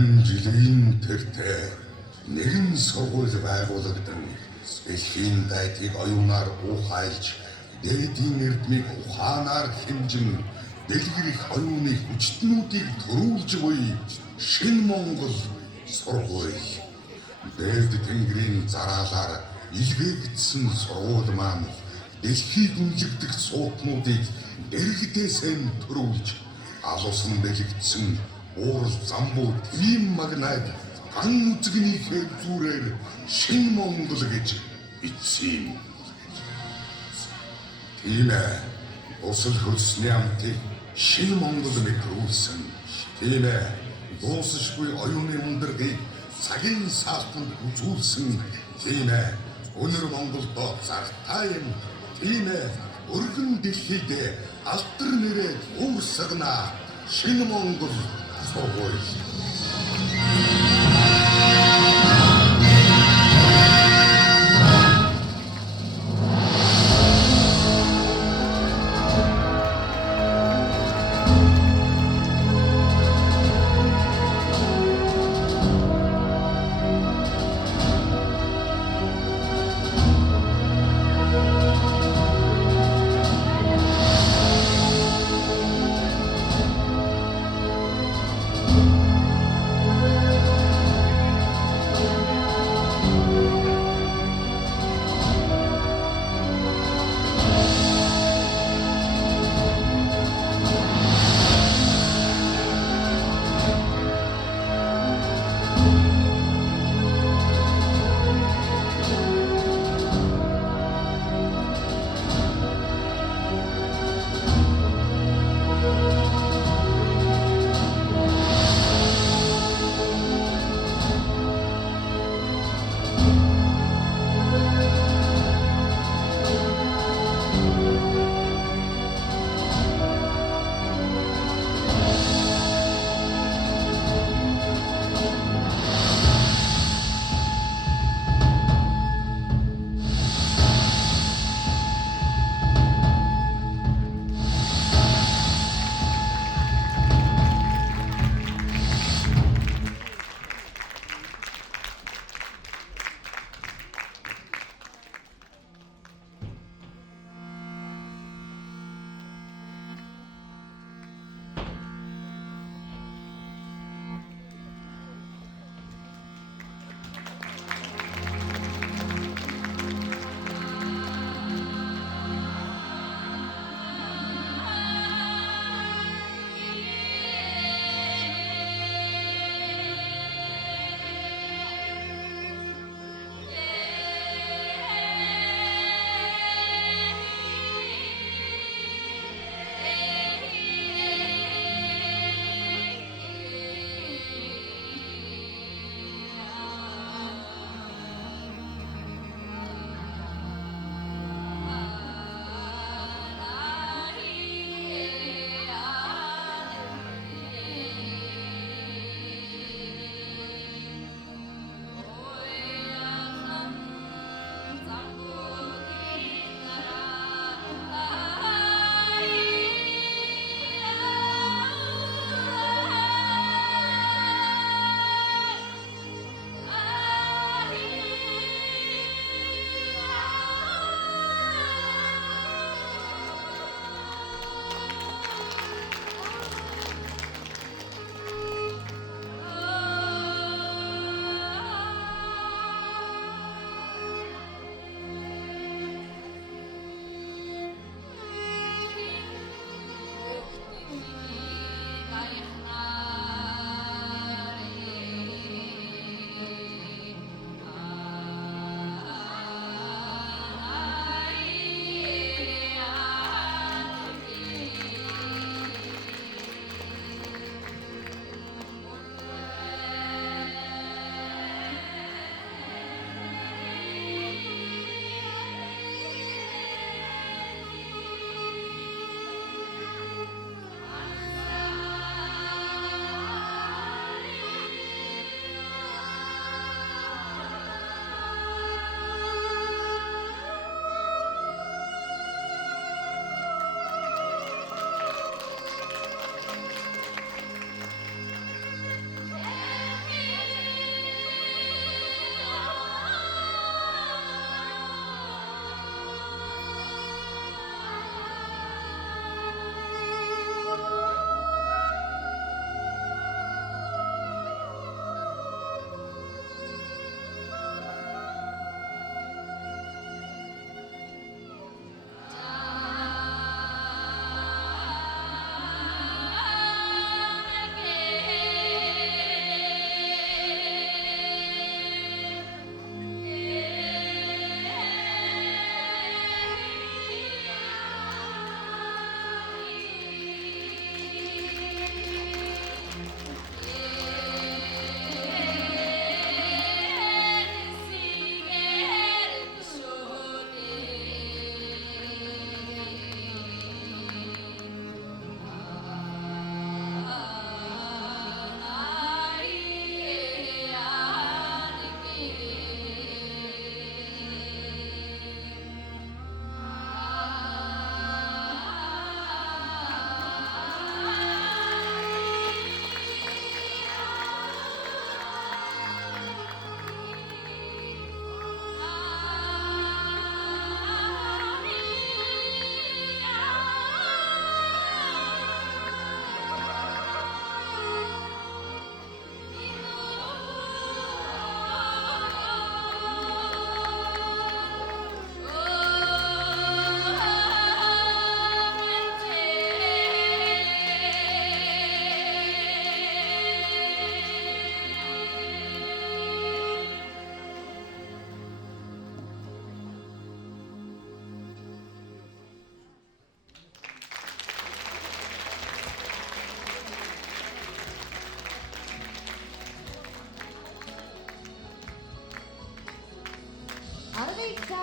Харин жилийн тэртээ нэгэн сургууль байгуулагдсан. Дэлхийн дайдыг оюунаар ухайлж, дээдийн эрдмийг ухаанаар хэмжин, дэлгэрэх оюуны хүчтнүүдийг төрүүлж буй шинэ Монгол сургууль. Дээд тэнгэрийн зараалаар илгээгдсэн сургууль маань дэлхийг үнэлэгдэх сууднуудыг дэрэгдээсээ төрүүлж, алусан дэлгэдсэн уур замбуу тийм магнайд ган үзэгний хэлбүүрээр шинэ Монгол гэж бичсэн юм. Тийм ээ, усал хөлсний амтыг шинэ Монгол мэдрүүлсэн. Тийм ээ, дуусшгүй оюуны ундрагыг цагийн саалтанд үзүүлсэн. Тийм ээ, өнөр Монголдо зартай юм. Тийм ээ, өргөн дэлхийд алтар нэрээ уурсагна шинэ Монгол сургууль.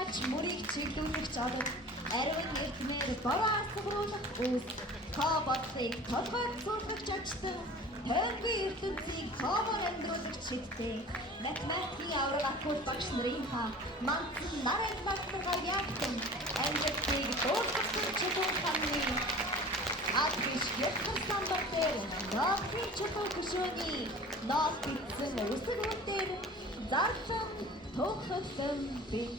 Яаж мөрийг чиглүүлэх чадвар, ариун эрдмээр бороо асгаруулах үс, та бодлыг толгойд суулгаж очтон, тойргийн ертөнцийг тоомоор амьдруулагч шигтэй, математикийн аврал ахуй багш нарынхаа мандсан нар алмаатныгаар явтан, амьдралыг дуусгасан чулуун хамны ад биш ятгах самбар дээр наадмын чулуун хөшөөний наад бичсэн үсэг үтээр зарлан тухсан бит.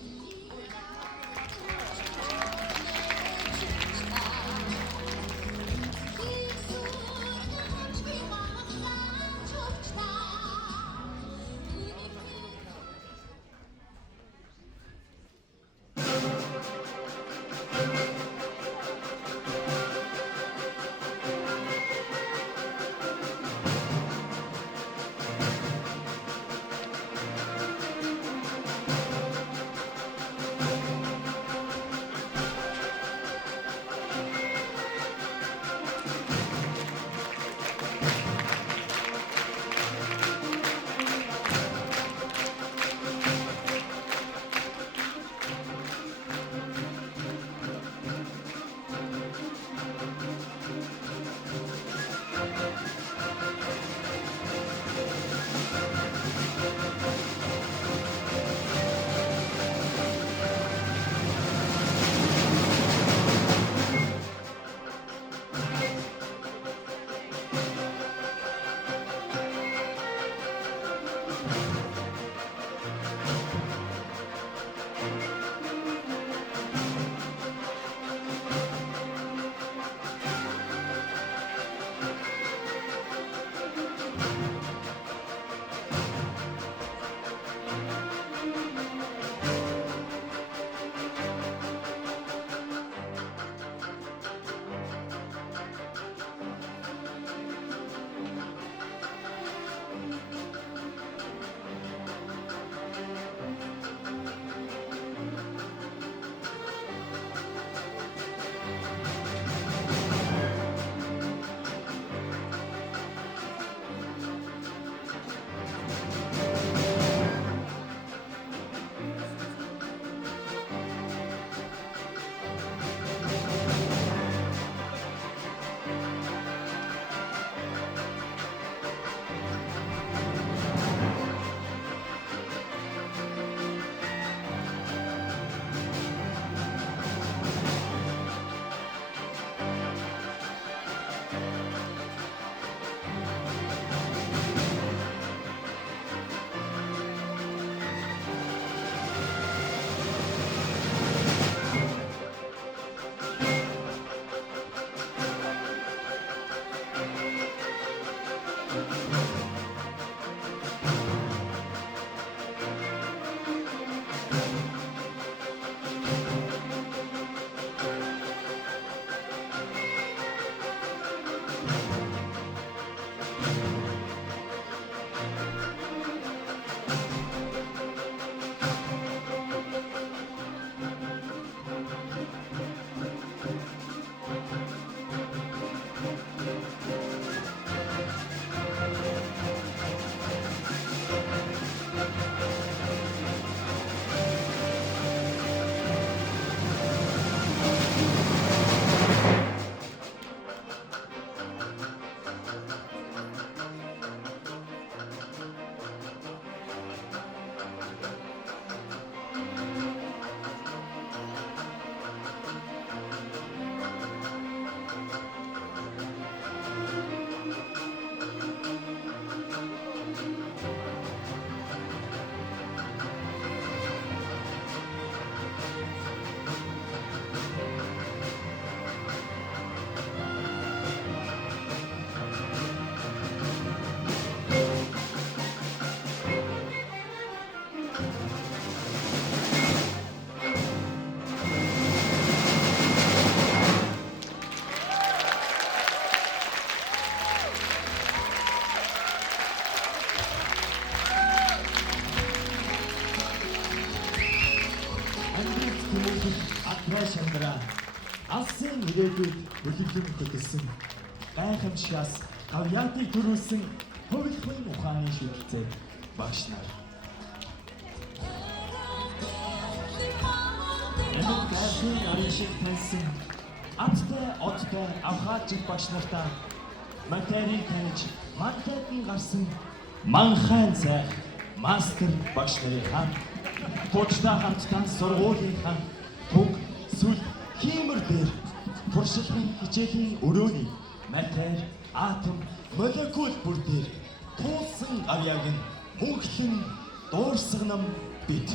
Шандраа алсын ирээдүйд бүлэглэн хөдөлсөн гайхамшигаас гавьяатыг төрүүлсэн хувилбарын ухааны шүтэлцээ багш нар. Орчлын арын шиг таньсан аттай одтой авхаач багш нартаа материал таних мантайдан гарсан манхайн цайх мастер багш нарын хаан туучтай хамтдаа сургуулийнхаа туг сүл хиймэр дээр туршилтын хичээлийн өрөөний матер атом молекул бүр дээр туулсан авьяаг нь мөнхлөн дуурсагнам бид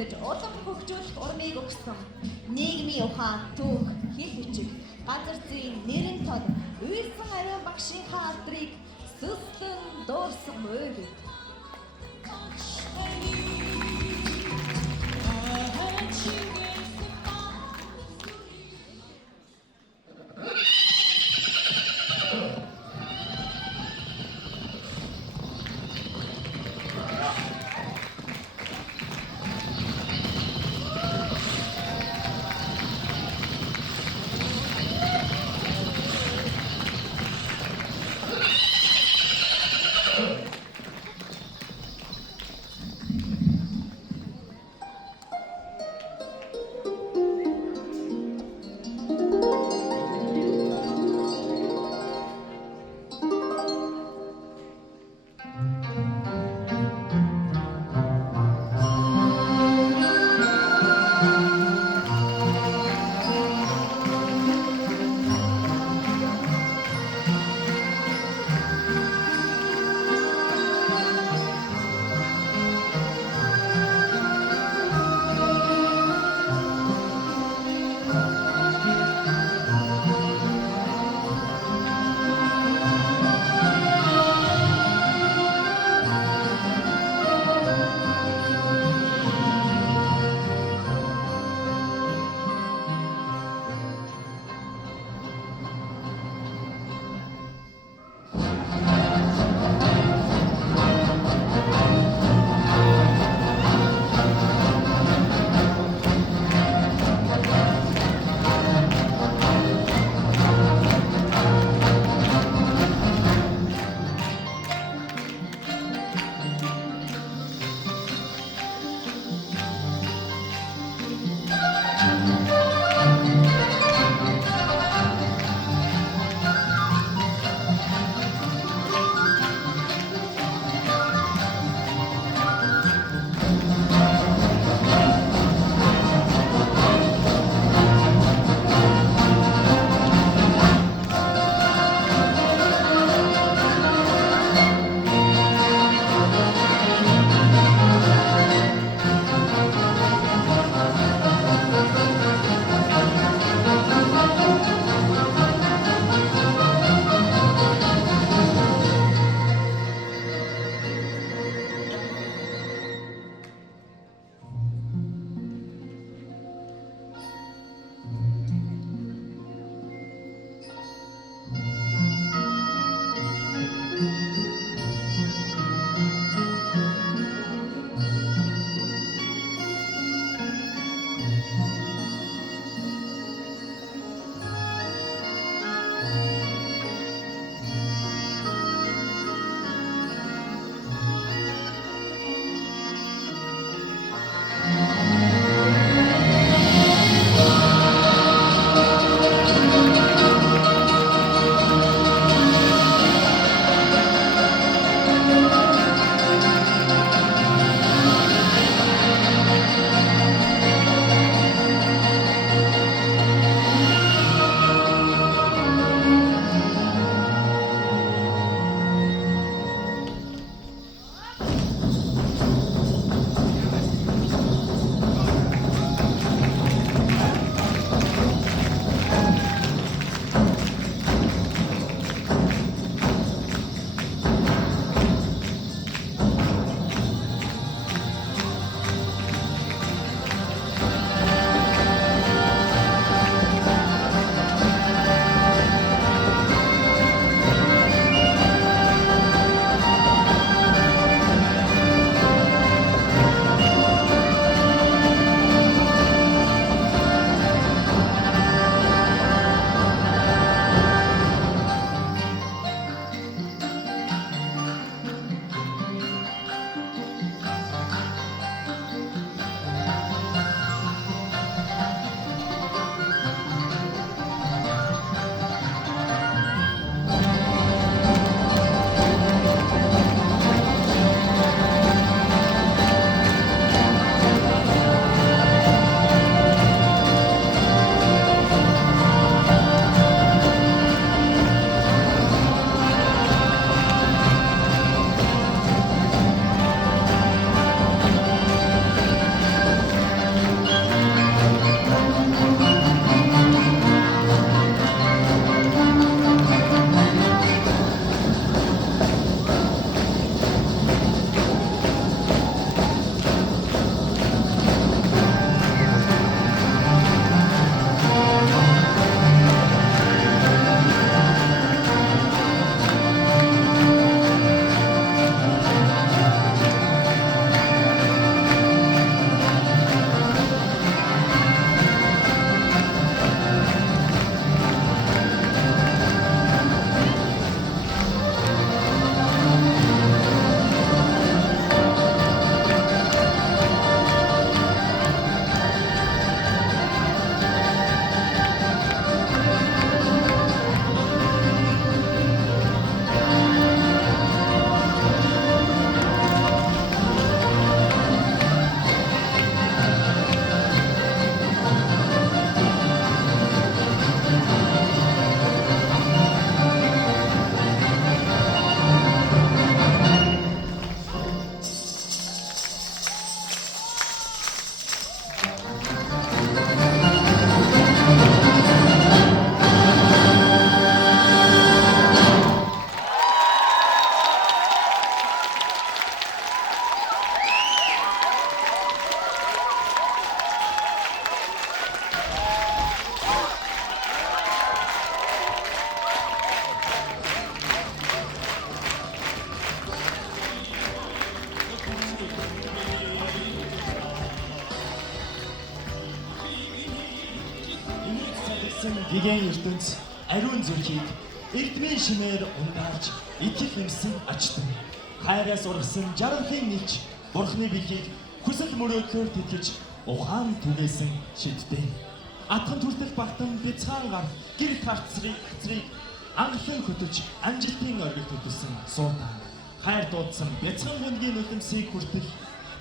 өрнөж улам хөгжүүлэх урмыг өгсөн. Нийгмийн ухаан, түүх, хэл бичиг, газар зүйн нэрэн тод, уйлсан ариун багшийнхаа алдрыг сүслэн дуурсан буй бид. үлдсэн гигэн ертөнц ариун зүрхийг эрдмийн шимээр ундаалж итгэх юмсан ачтан. Хайраас ургасан жаргалын нийлж бурхны бэлгийг хүсэл мөрөөдлөөр тэтгэж ухаан түгээсэн шидтэй. Атхан түртэл багтан бяцхан гар гэр харцрыг анхлан хөтөж амжилтын оргил төдөлсөн суудан. Хайр дуудсан бяцхан гүнгийн үлэмсийг хүртэл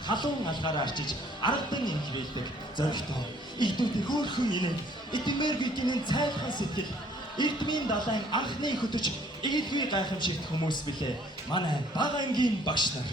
халуун алгаараа арчиж аргадан инхвэлдэг зоригтой игдүүтэй хөөрхөн инээ эдмээр гэдгийн цайлхан сэтгэл эрдмийн далайн анхны хөтөж ийдгүй гайхамшигт хүмүүс билээ манай бага ангийн багш нар.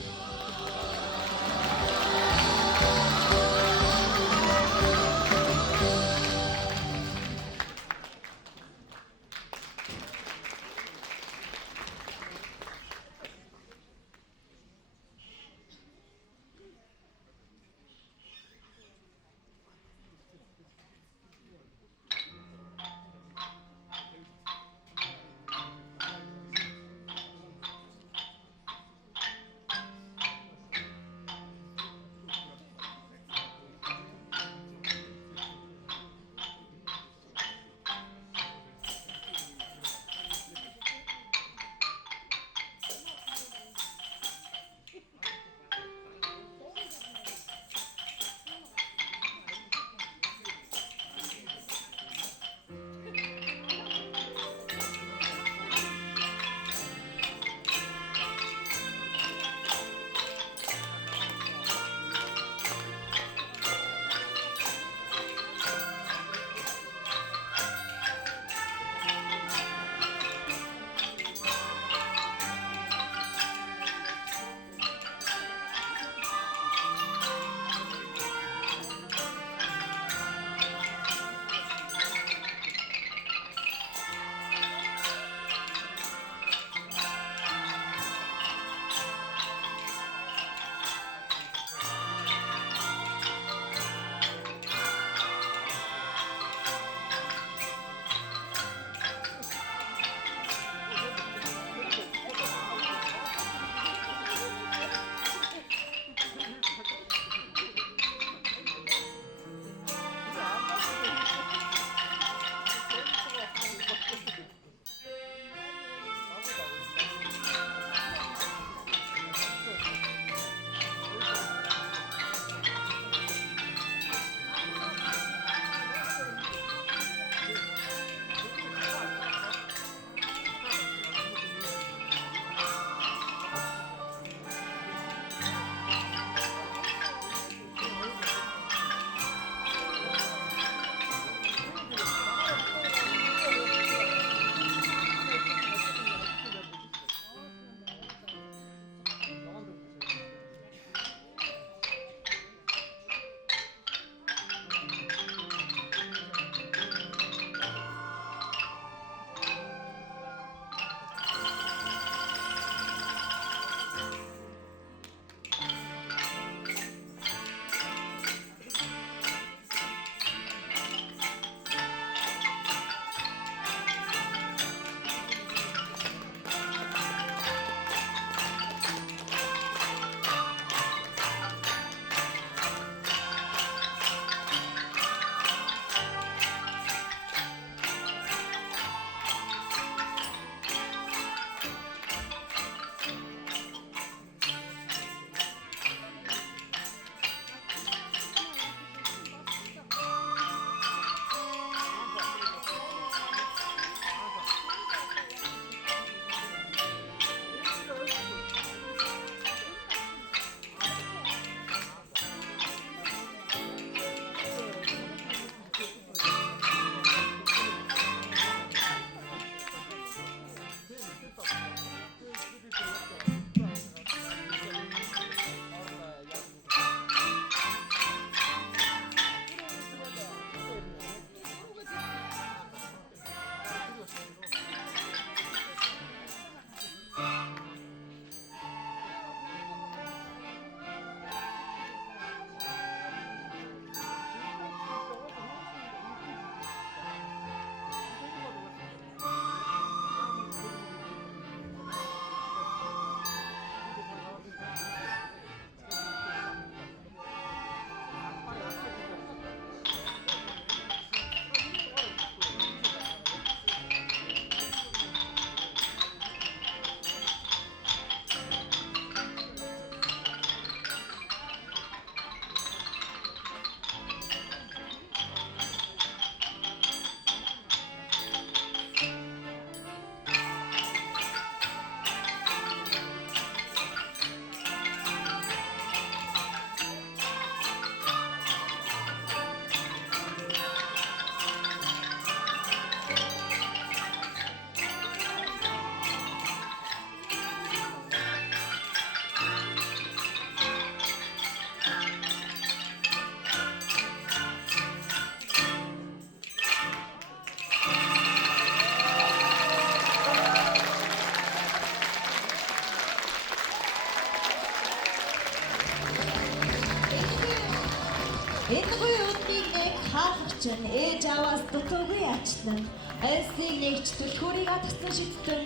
Энэ гуйуудыг нэг хаалгач нь ээж аваас дутуугүй ачтан альсыг нэгч түлхүүрийг атгсан шидтэн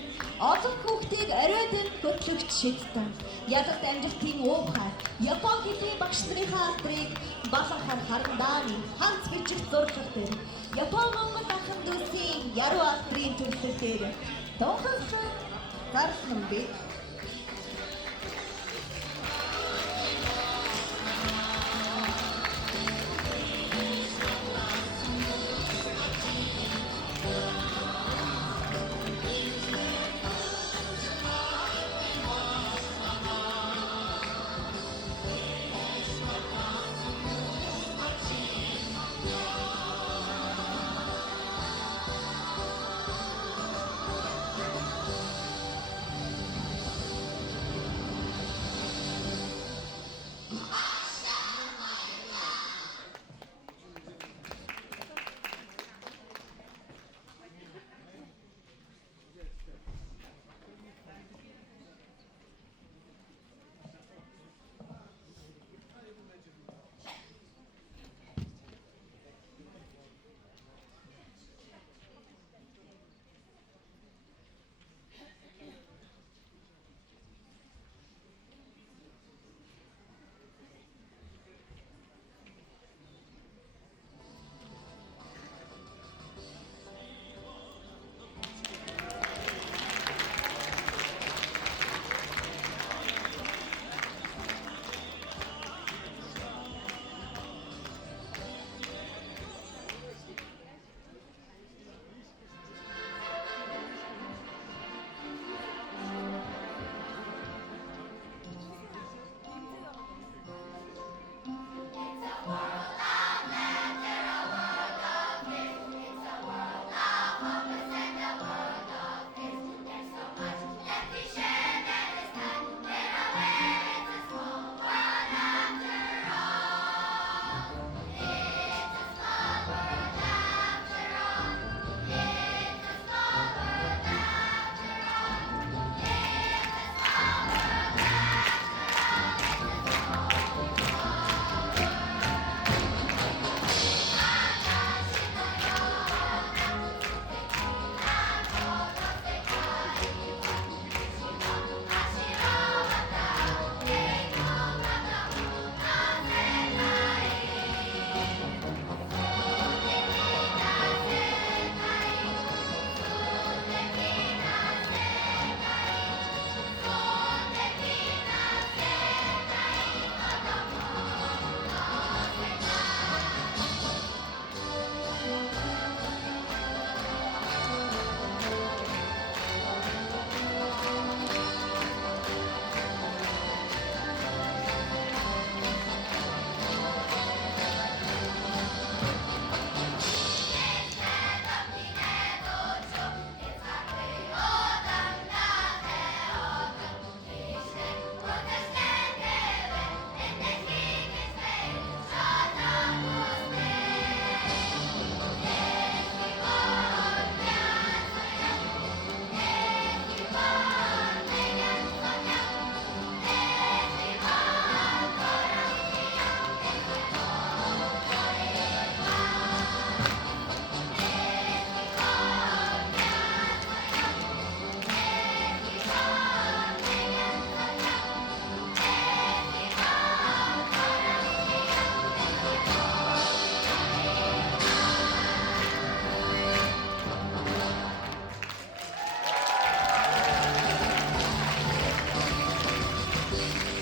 олон хүүхдийг оройдон хөтлөгч шидтэн ядалт амжилтын уухай Япон хэлний багш нарын алдрыг балахаар харандааны ханц бичиг зурглах дээр Япон Монгол ахын дүүсийн яруу алдрын төлөв дээр тонхолцоо зарсан бэ.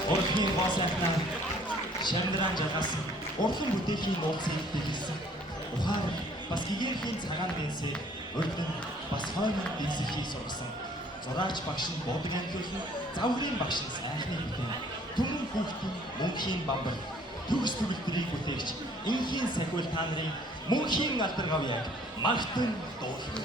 Урлагийн боо сайхнаа Шандран жагаас урлан бүтээхийн нууцыг биелсэн. Ухаар бас гэгэрхийн цагаан дэнсээ урьдан бас хоймон дэнсэхийг сургасан. Зураач багш нь бодог амтлуулан завхрын багш нь сайхныг бүтээн. Түмэн хүүхдийн мөнхийн бамбар төгс төгөлдрийг бүтээгч инхийн сахиул та нарын мөнхийн алдар гавьяаг магтан дуулна.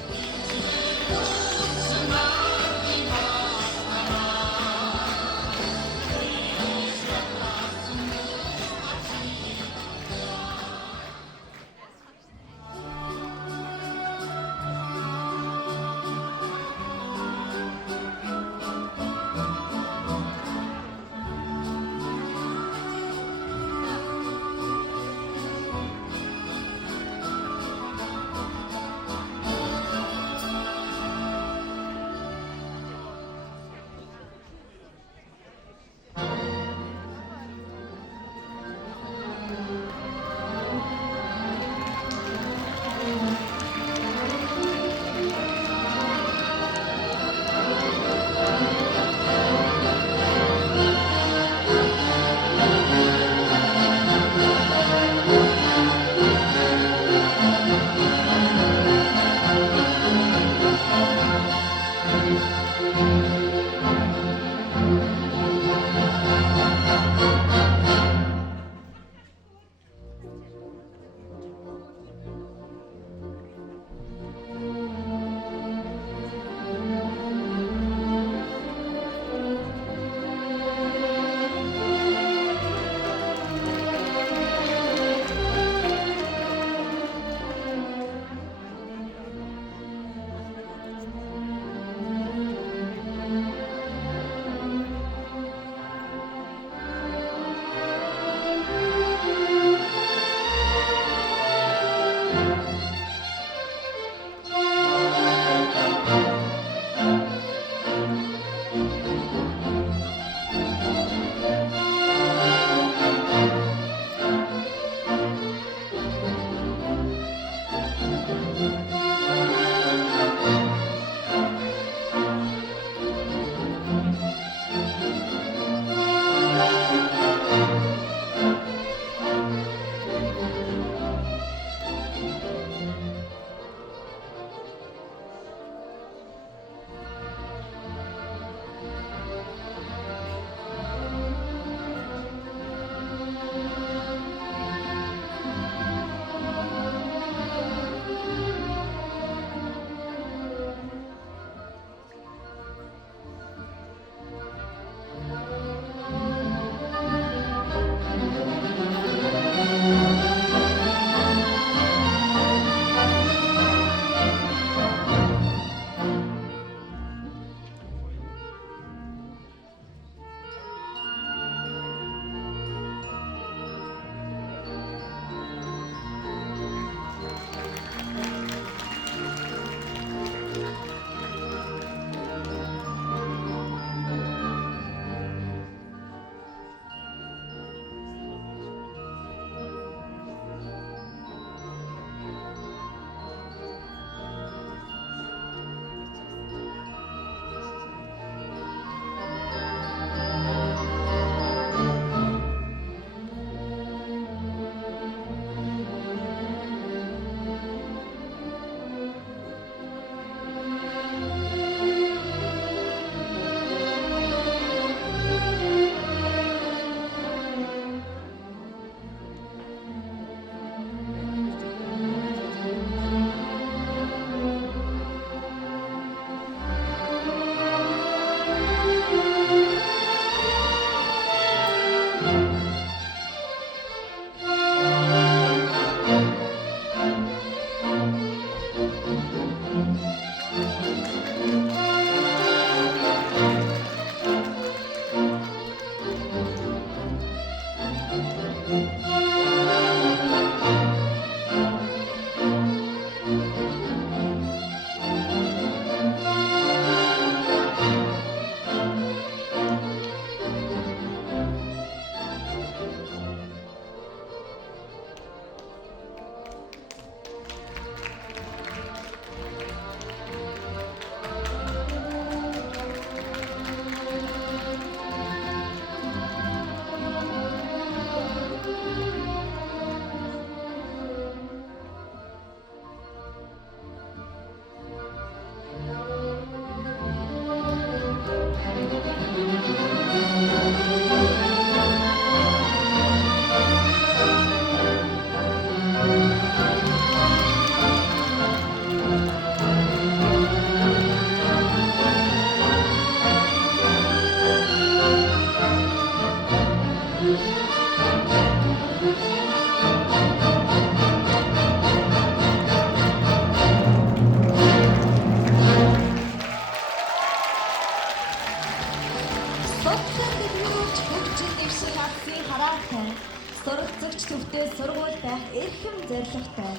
тасагч төвтэй сургууль байх эрхэм зорилготой.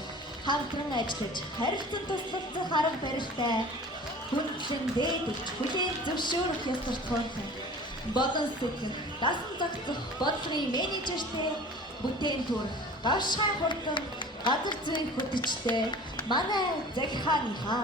Хамтран ажиллаж, харилцан туслалцах арга барилтай. Хүндлэн дээдэлж, хүлээн зөвшөөрөх ёс суртахуунтай. Бодон сэтгэх, дасан зохицох бодлогын менежертэй. Бүтээн төрөх, гашхай хурдан, газар зүйн хөтөчтэй. Манай захиргааныхаа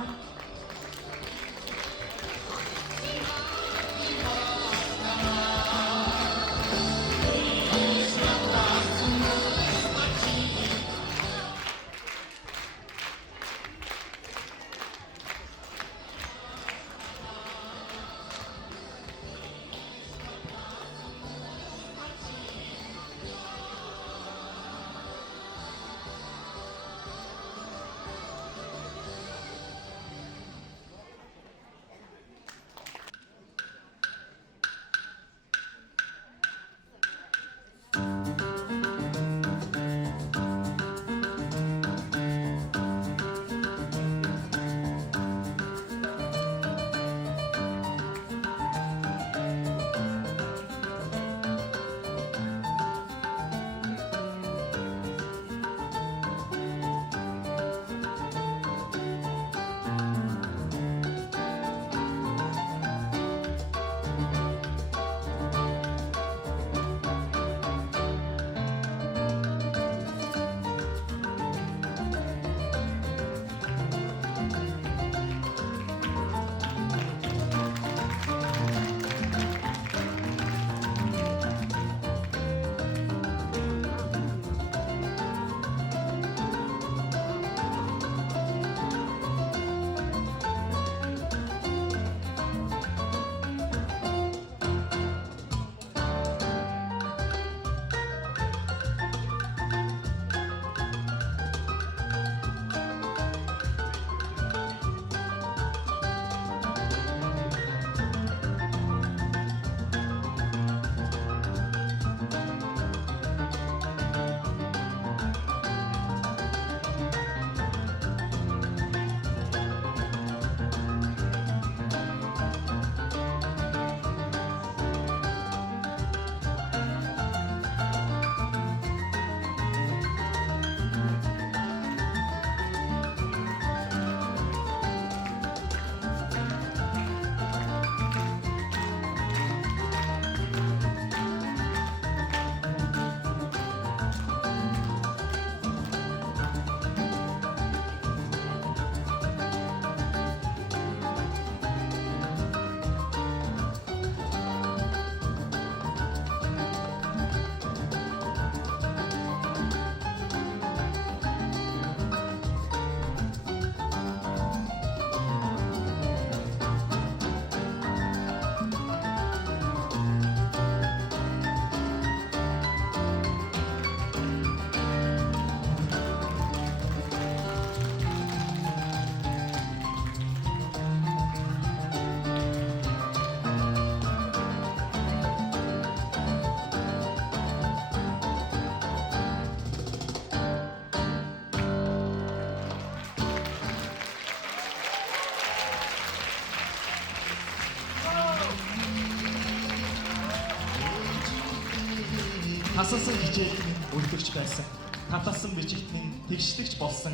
Тасалсан хичээлд минь өртөгч байсан. Таталсан бичигт минь тэгшлэгч болсон.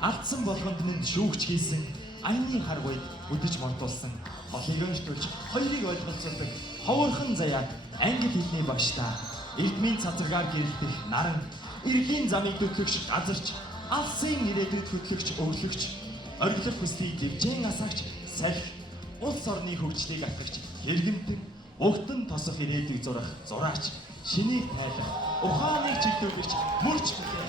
Алдсан болгонд минь шүүгч хийсэн. Аяны харгуйд өдөж монтуулсан. Холыг өнштүүлж хоёрыг ойлголцуулдаг. Ховорхон заяа англи хэлний багштаа. Эрдмийн цацрагаар гэрэлтэх наран. Эргийн замыг төтлөгч газарч. Алсын ирээдүйд хөтлөгч өглөгч. Оргилох хүслийг дэвжэн асаагч салхи. Улс орны хөгжлийг атгагч хэрэгэмтэн. Угтан тосох ирээдүйг зурах зураач. Шинийг тайлах, ухааныг чиглүүлэгч мөрч бүлээ.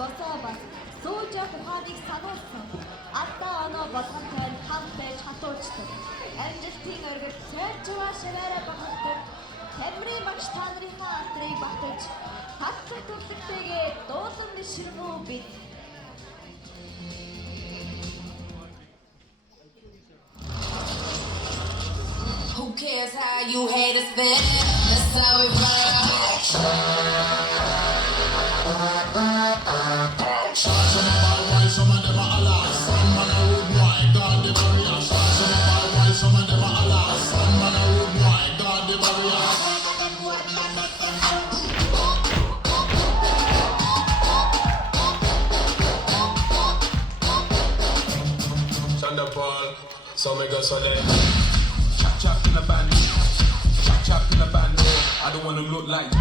босоо бас сууж явах ухааныг сануулсан. Алдаа оноо болгонтой нь хамт байж хатуучдаг. Амжилтын оргил цайрчваа шивээрээ багтдаг. Тамирын багш та нарынхаа алдрыг багтаж татлах төвлөгтэйгээ дуулан нишрмүү бид. Who cares how you haters feel? That's how it rolls. Some of them are alas, some man a rude boy, God the barrier. Some of them are alas, some man a rude boy, God the barrier. Chanda Paul, so me go so then. Chop chop in a band, chop chop in a band. Oh, I don't wanna look like.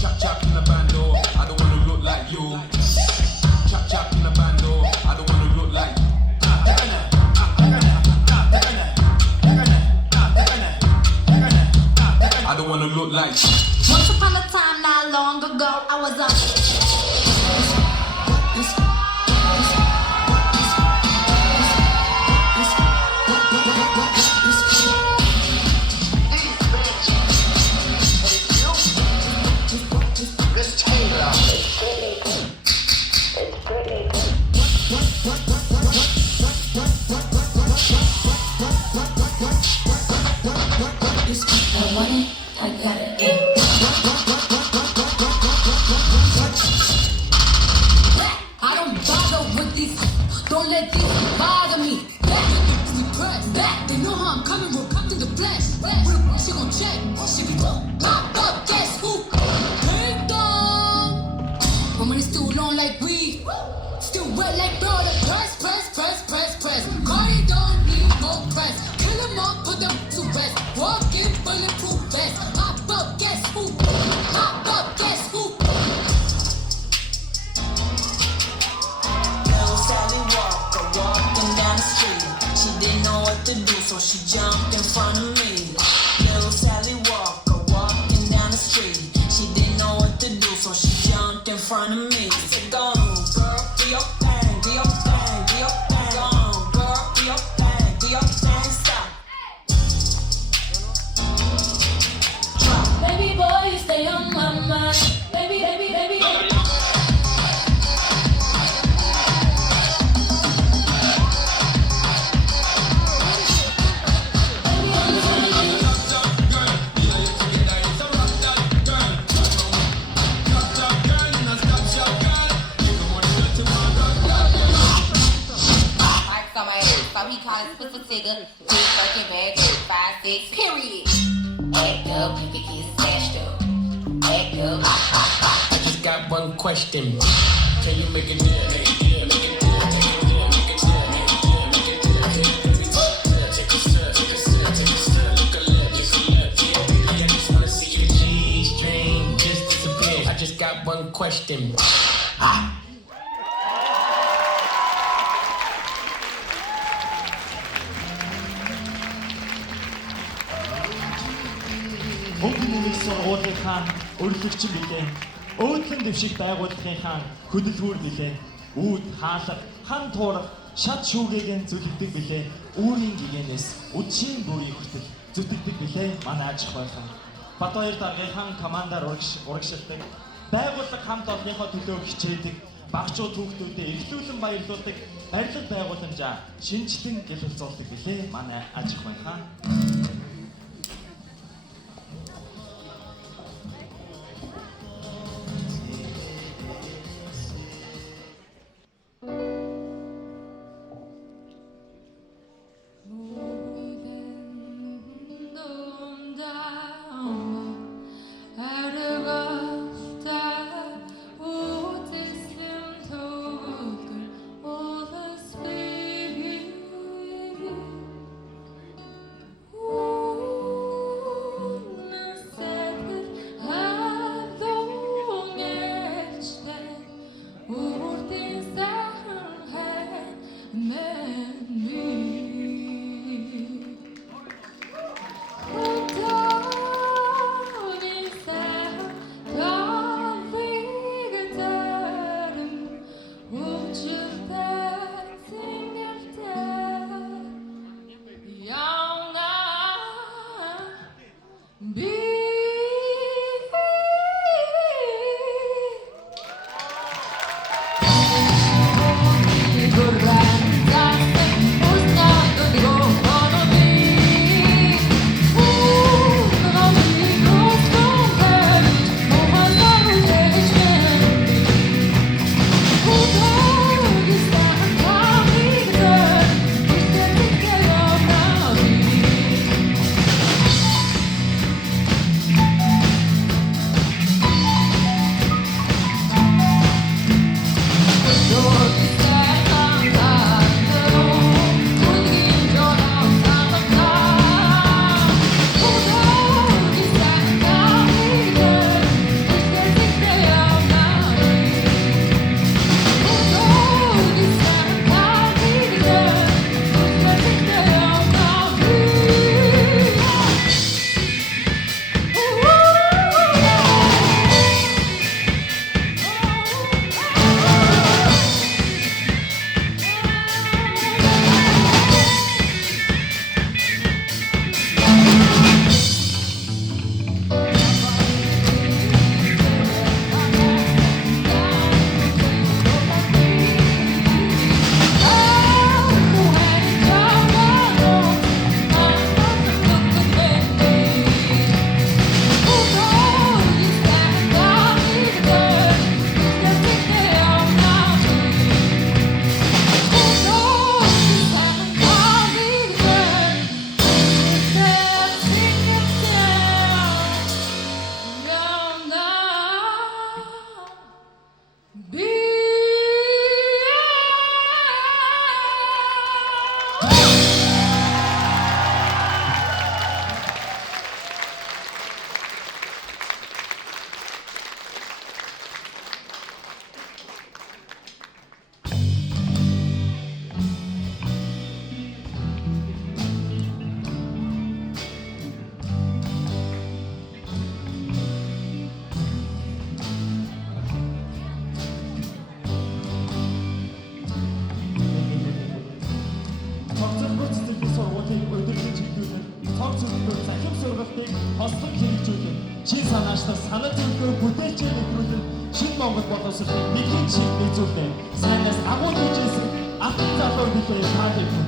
Chop chop in a band. Oh, I don't wanna look like you. Chop chop in a band. Oh, I don't wanna look like. I don't wanna look like. Once upon a time, not long ago, I was up. I want it, I got it. I don't bother with these. Don't let these bother me. Back, they know how I'm coming. We'll come to the flesh. She gon' check. She be pop up. Guess who? Ding dong. My money still long like weed. Still wet like butter. Press. Cardi don't need no press. Kill 'em all, put them to rest. Walk in bulletproof vest. Pop up, guess who? Pop up, guess who? Little Sally Walker walking down the street. She didn't know what to do, so she jumped in front of me. Little Sally Walker walking down the street. She didn't know what to do, so she jumped in front of me. I said, go on, girl, do your thing, do your thing, do your thing. Go on, girl, do your thing, do your thing, stop. Baby boy, you stay on my mind. Baby. So he call it split for tigger, big fucking bag, 5, 6, period. Act up, you can get smashed up. Act up. I just got one question. Can you make it deal? I just got one question. Мөнгө нэмэх сургуулийнхаа өрлөгчин билээ. Өөдлөн дэвших байгууллагынхаа хөдөлгүүр билээ. Үүд хаалга, хан туурах, шат шүүгээгийн зүлэгдэг билээ. Үүрийн гэгээнээс үдшийн бүрийн хүртэл зүтгэдэг билээ. Манай аж ахуй байсан. Бадбаяр даргынхан командаар урагшилдаг. Байгууллага хамт олонныхоо төлөө хичээдэг. Багчууд хүүхдүүдэд эргэлүүлэн баярлуулдаг. Барилга байгууламжаа шинжлэн гэлэлцүүлдэг билээ. Манай аж ахуйхан. Ooh. хослон хэрэгжүүлэн шин санаачлал санал зөвлөгөө бүтээлчээр нэвтрүүлэн шин Монгол боловсролын нэгэн шиг нэзүүлэн сайнаас агуул хийжсэн алтан залуу бүлээ шаарддаг.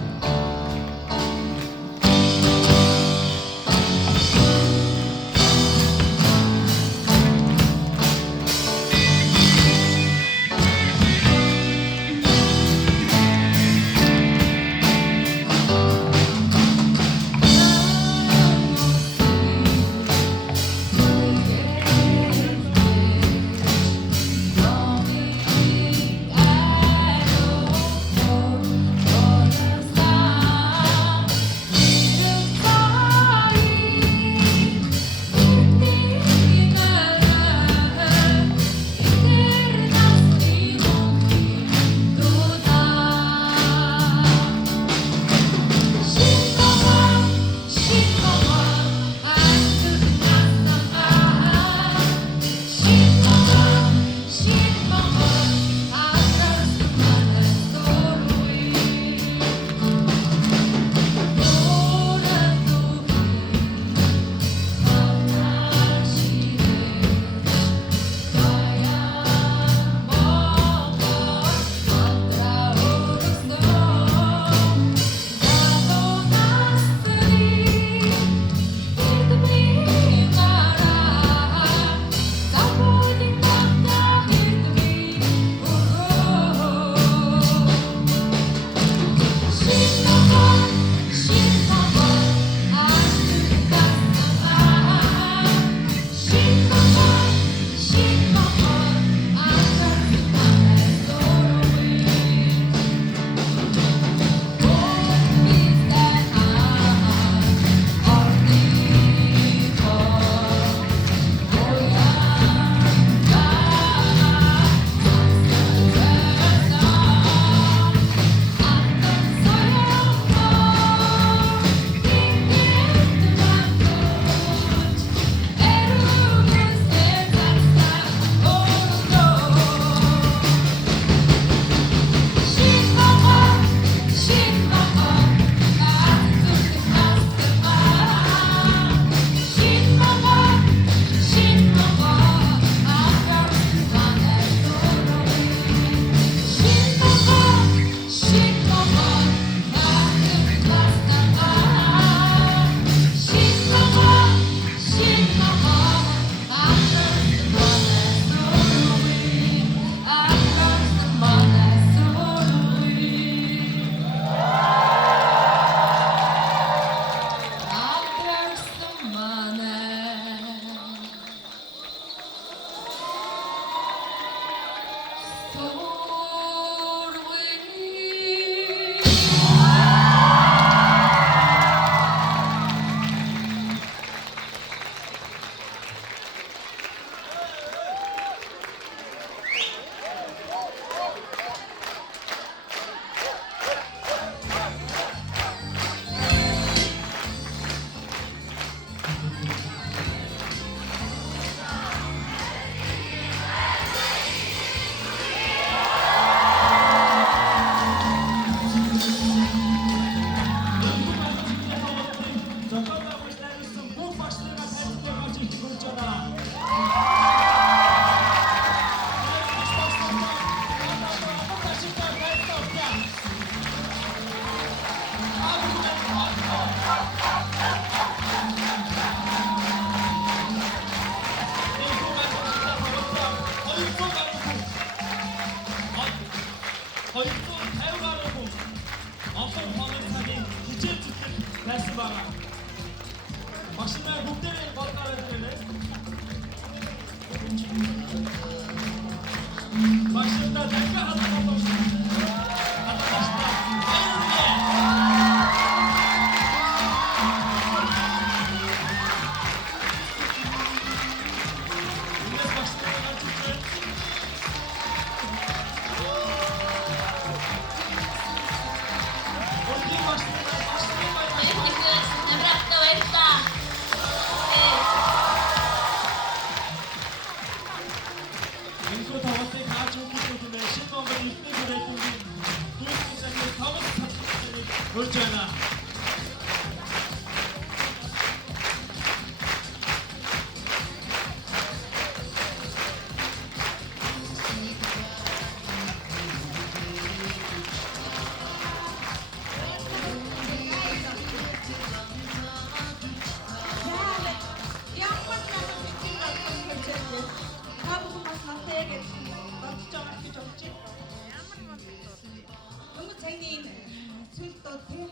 тий.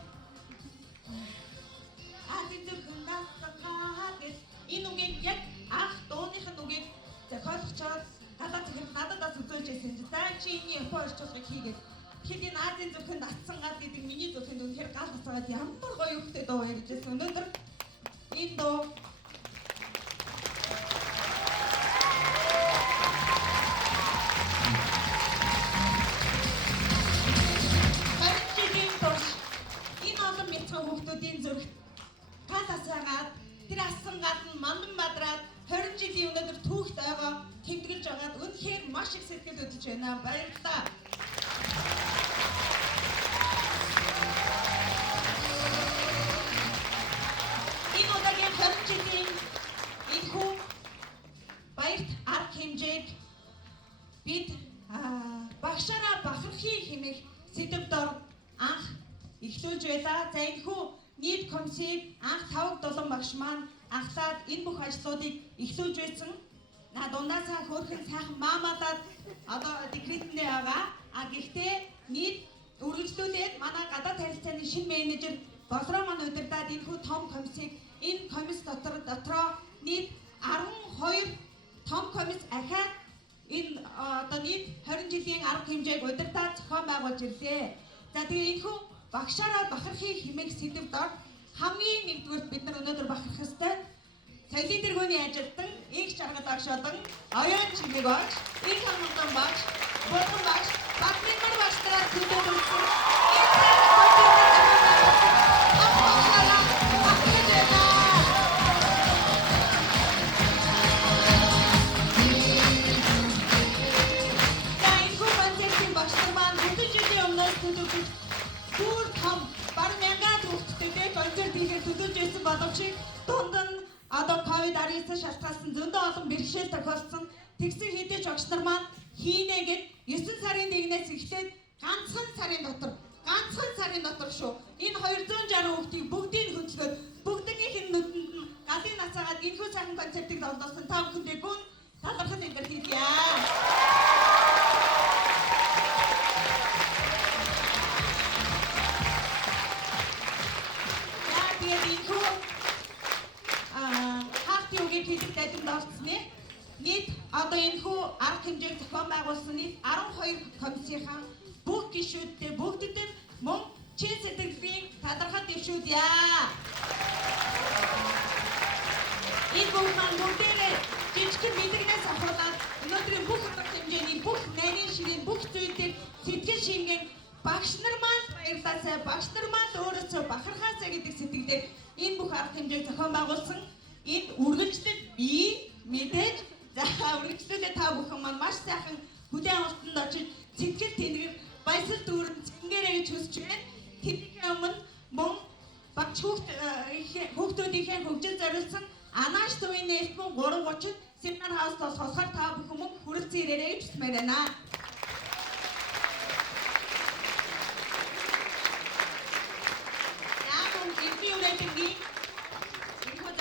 Азийн зүрхэн насгаа гэж энэ үгийг яг анх дууных нь үгийг зохиолчоор гадаад захирал нададаас үзүүлж байсан. За чи энэ Япон орчуулгыг хийгээд. Тэгэхэд энэ Азийн зүрхэн нассан гал гэдэг миний зүрхэнд үнэхээр гал насгаад ямар гоё өгтэй дуу ярьж байсан. Өнөөдөр энэ дуу хүүхдүүдийн зүрхт гал асаагаад тэр асан гал нь мандан мадраад 20 жилийн өнөөдөр түүхт байгаа тэмдэглэж байгаад үнэхээр маш их сэтгэл хөдлөж байна. Баярлалаа. Энэ удаагийн 20 жилийн энэхүү баярт арга хэмжээг бид багшаараа бахархыг хэмээх сэдэв дор анх эхлүүлж байлаа. За энэхүү нийт комиссийг анх 5-7 багш маань анхлаад энэ бүх ажлуудыг эхлүүлж байсан. Дундаасаа хөөрхөн сайхан маамадад одоо декретэндээ байгаа. Гэхдээ нийт үргэлжлүүлээд манай гадаад харилцааны шинэ менежер Болроо маань удирдаад энэхүү том комиссийг энэ комисс дотроо нийт 12 том комисс ахаад энэ одоо нийт 20 жилийн арга хэмжээг удирдаад зохион байгуулж ирлээ. За тэгээ энэхүү багшаараа бахархыг хэмээх сэдэв дор хамгийн нэгдүгээрт бид нар өнөөдөр бахарх ёстой соёлын тэргүүний ажилтан, их жаргал агшаадан, оюун чимэг багш, их хамгаалсан багш, болон багш, багминар багштай төлөвлөсөн. Бүр том баг 1000 хүүхэдтэй концерт хийхэд төлөвлөж байсан боловч дунд нь одоо COVID-19 шалтгаалсан зөндөө олон бэрхшээл тохиолдсон. Тэгсэн хэдий ч багш нар маань хийнэ гэд 9 сарын 1-ээс эхлээд ганцхан сарын дотор шүү. Энэ 260 хүүхдийг бүгдийг хөдөлгөөд бүгднийх нь нүдэнд нь галын насаагаад энэхүү сайхан концертыг олдсон та бүхэндээ гүн талархал илэрхийлье. Хийдэг дайдамд орцны нийт одоо энэхүү арга хэмжээг зохион байгуулсан нийт 12 комиссийн бүх гишүүдтэй бүгдэд нь мөн чин сэтгэлийн талархал дэвшүүлье. Энэ бүх маань бүгдээрээ жижигхэн мэдрэгнээс ахуулаад өнөөдрийн бүх арга хэмжээний бүх нарийн ширийн бүх зүйлийг сэтгэл шингэн багш нар маань баярлалаа. Багш нар маань өөрөөсөө бахархаасаа гэдэг сэтгэлээр энэ бүх арга хэмжээг зохион байгуулсан. Энэ үргэлжлэл бий мэдээж за үргэлжлүүлээ та бүхэн маань маш сайхан бүдээн алтанд очиж сэтгэл тэнгэр баясал дүүрэн цэнгэрэй гэж хүсэж байна. Тэрний өмнө мөн багш хүүхдүүдийнхээ хөгжил зориулсан анааш төвийн нээлтмэн 330 семинар хаус сонсохоор та бүхэн мөн хүрэлцэн ирээрэй гэж хүсмээр байна.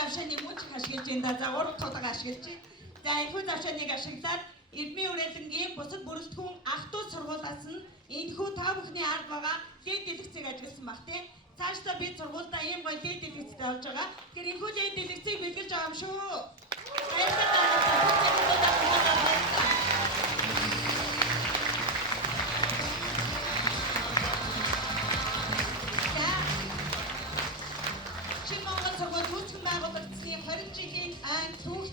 Завшааныг мөн ч ашиглаж байна. За урд тулга ашиглаж байна. За энэхүү завшааныг ашиглаад Эрдмийн Үрэлэнгийн бусад бүрэлдэхүүн ах トゥ сургуулиас нь энэхүү та бүхний ард байгаа дэд дэлгэцийг ажигласан баг тийм. Цаашдаа бид сургуультай ийм гоё дэд дэлгэцтэй болж байгаа. Тэгэхээр энэхүү дэд дэлгэцийг бэлгэлж байгаа юм шүү. Байгуулагдсны 20 жилийн түүх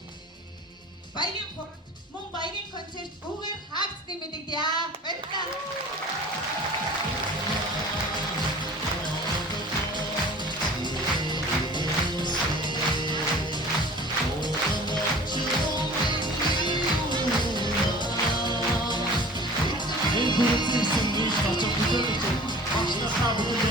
баярын хурд мөн баярын концерт үгээр хаагдсан мэдэгдэе. Баярлалаа. Энэ хүрээсээ нэг очиж бүтээх багш нар